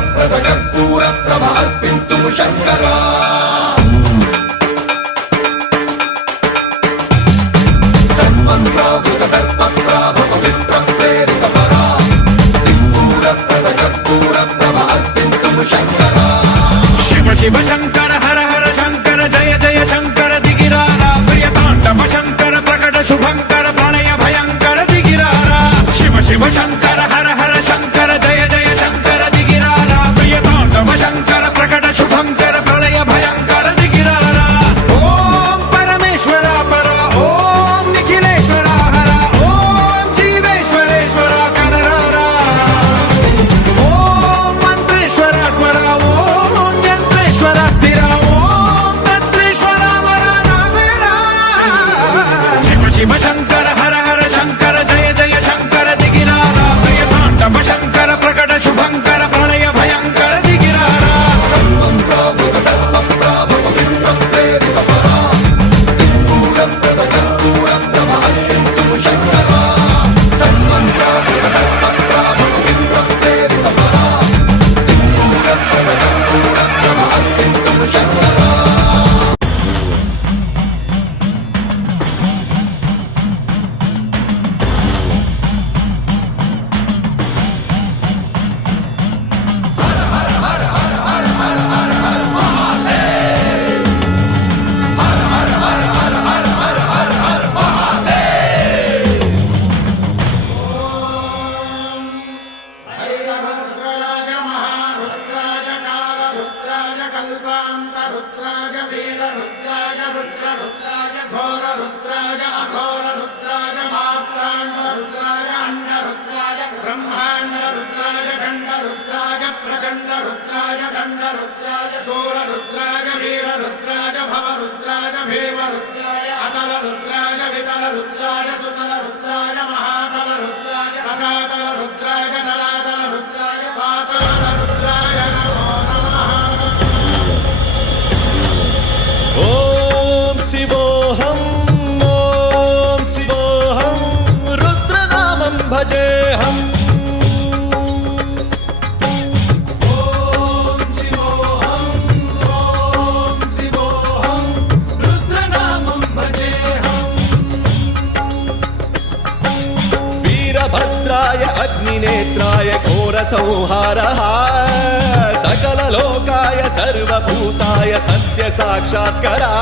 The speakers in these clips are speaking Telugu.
సిద్ధప్రద కర్పూర ప్రభ అర్పింతుము శంకరా సన్మన్రావృత దర్ప ప్రాభవ విప్ర ప్రేరిత పరా దిక్పూర ప్రద కర్పూర ప్రభ అర్పింతుము శంకరా శివ శివ శంకర హర హర శంకర జయ జయ శంకర దిగిరారా ప్రియ తాండవ శంకర ప్రకట శుభంకర ప్రళయ భయంకర దిగిరారా శివ శివ శంకర హర హర శంకర జయ జయ శంకర దిగిరారా ప్రియ తాండవ శంకర ప్రకట శుభంకర ప్రళయ భయంకర దిగిరారా ఓం పరమేశ్వర పర ఓం నిఖిలేశ్వర హర ఓం జీవేశ్వరేశ్వర కరరారా ఓం మంత్రేశ్వర స్వర ఓం యంత్రేశ్వర స్థిర ఓం తంత్రేశ్వర వర రామేరా శివ శివ శంకర హర హర శంకర జయ జయ శంకర దిగిరారా ప్రియ తాండవ శంకర ప్రకట శుభంకర ప్రళయ భయంకర దిగిరారా సన్మన్రావృత దర్ప ప్రాభవ విప్ర ప్రేరిత పరా దిక్పూర ప్రద కర్పూర ప్రభ అర్పింతుము శంకరా సన్మన్రావృత దర్ప ప్రాభవ విప్ర ప్రేరిత పరా దిక్పూర ప్రద కర్పూర ప్రభ అర్పింతుము శంకరా రుద్రాయ మహారుద్రాయ కాలరుద్రాయ కల్పాంతరుద్రాయ వీరరుద్రాయ రుద్రరుద్రాయ ఘోరరుద్రాయ అఘోరరుద్రాయ మాత్రాండరుద్రాయ అండరుద్రాయ బ్రహ్మాండరుద్రాయ ఖండరుద్రాయ ప్రచండరుద్రాయ దండరుద్రాయ శూరరుద్రాయ వీరరుద్రాయ భవరుద్రాయ భీమరుద్రాయ అతలరుద్రాయ వితలరుద్రాయ సుతలరుద్రాయ మహాతలరుద్రాయ సచాతలరుద్రాయ జలాతలరుద్రాయ పాతాళరుద్రాయ నమో నమః ఓం శివోహం రుద్రనామం భజేహం ఓం శివోహం రుద్రనామం భజేహం వీరభద్రాయ అగ్నినేత్రాయ ఘోర సంహారః సకలలోకాయ సర్వభూతాయ సత్య సాక్షాత్కరా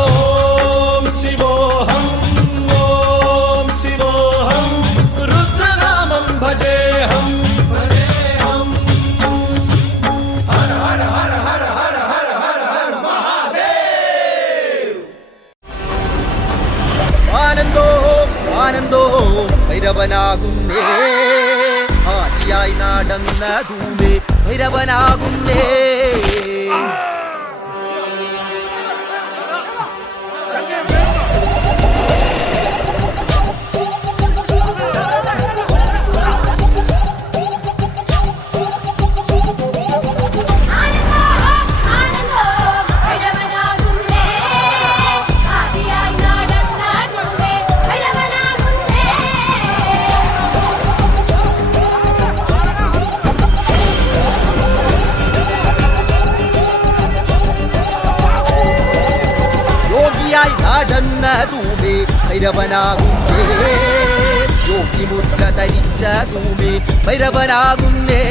ఓం శివోహం రుద్రనామం భజేహం హర హర హర హర హర హర హర హర మహాదేవ్ ആനന്ദോ ആനന്ദോ ഭൈരവനാകുന്നേ ആദിയായി നടന്ന ധൂമേ ഭൈരവനാകുന്നേ ఆనందో భైరవనాగుండే ఆదియాయి నాడన్నాగుండే భైరవనాగుండే യോഗിയായി നടന്ന ധൂമേ ഭൈരവനാകുന്നേ യോഗി മുദ്ര ധരിച്ച ധൂമേ ഭൈരവനാകുന്നേ